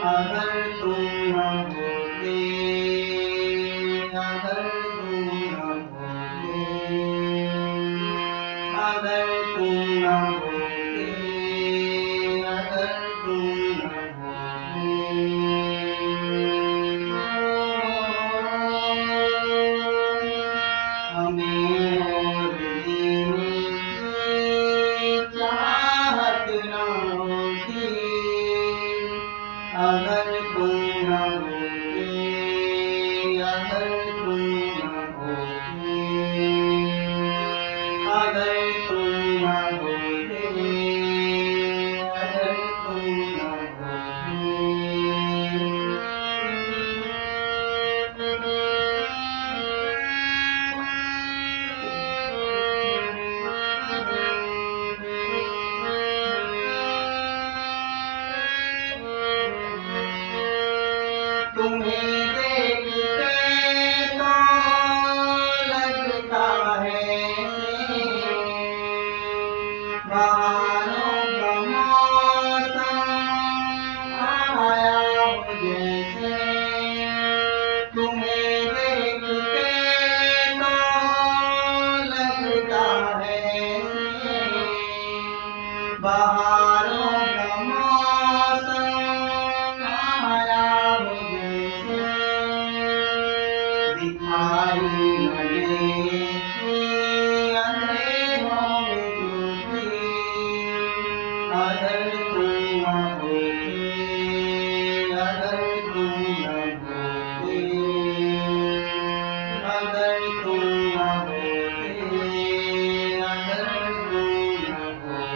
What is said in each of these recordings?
अगर तुम न होते, अगर तुम न होते, अगर तुम न होते, अगर तुम न होते, हमें और जीने की चाहत न होती। अगर तुम न होते, अगर तुम न होते, अगर तुम न होते, अगर तुम न तुम्हें देखते तो लगता है बहारों का मौसम आया हो जैसे। तुम्हें देखते तो लगता है बहारों का मौसम आया हो जैसे। दिखाई न देती अंधेरों में ज्योति। अगर तुम न होते, अगर तुम न होते, अगर तुम न होते, अगर तुम न होते।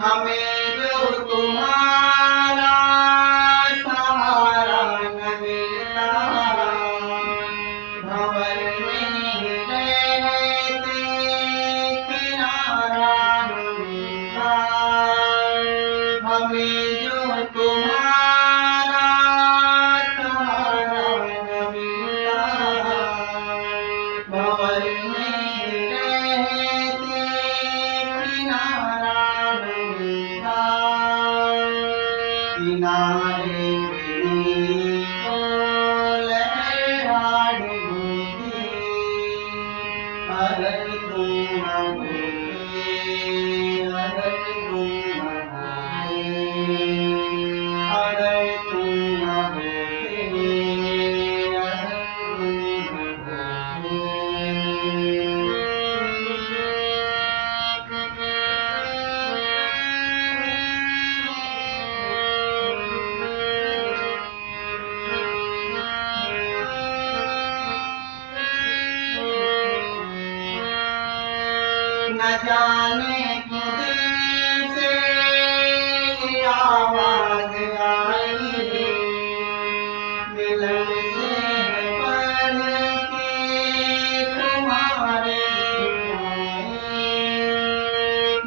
हमें जो तुम्हारा सहारा न मिलता, भंवर में ही रहते किनारा न मिलता। हमें जो तुम्हारा सहारा न मिलता, भंवर में ही रहते किनारा न मिलता। किनारे मेरी को लहरा डूबती। अगर तुम न होते, अगर तुम न होते, अगर तुम न होते, अगर तुम न जाने किधर से ये आवाज आई, मिलन से है बढ़ के तुम्हारी दुआएं।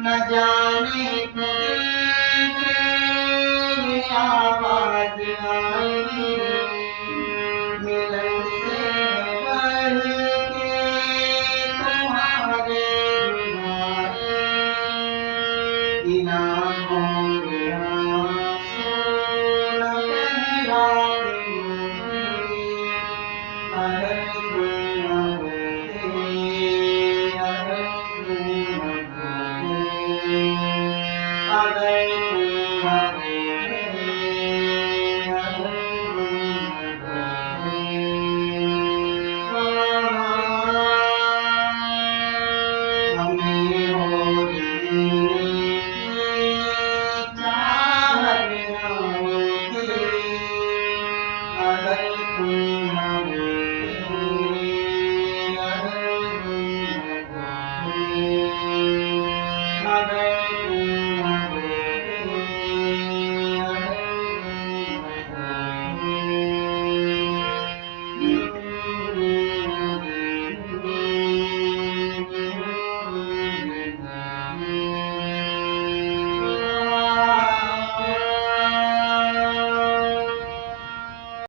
न जाने किधर से ये आवाज आई, मिलन से है बढ़ के तुम्हारी इन आँखों के आंसू न बहलाते मुझे। अगर तुम न होते, अगर तुम न होते, अगर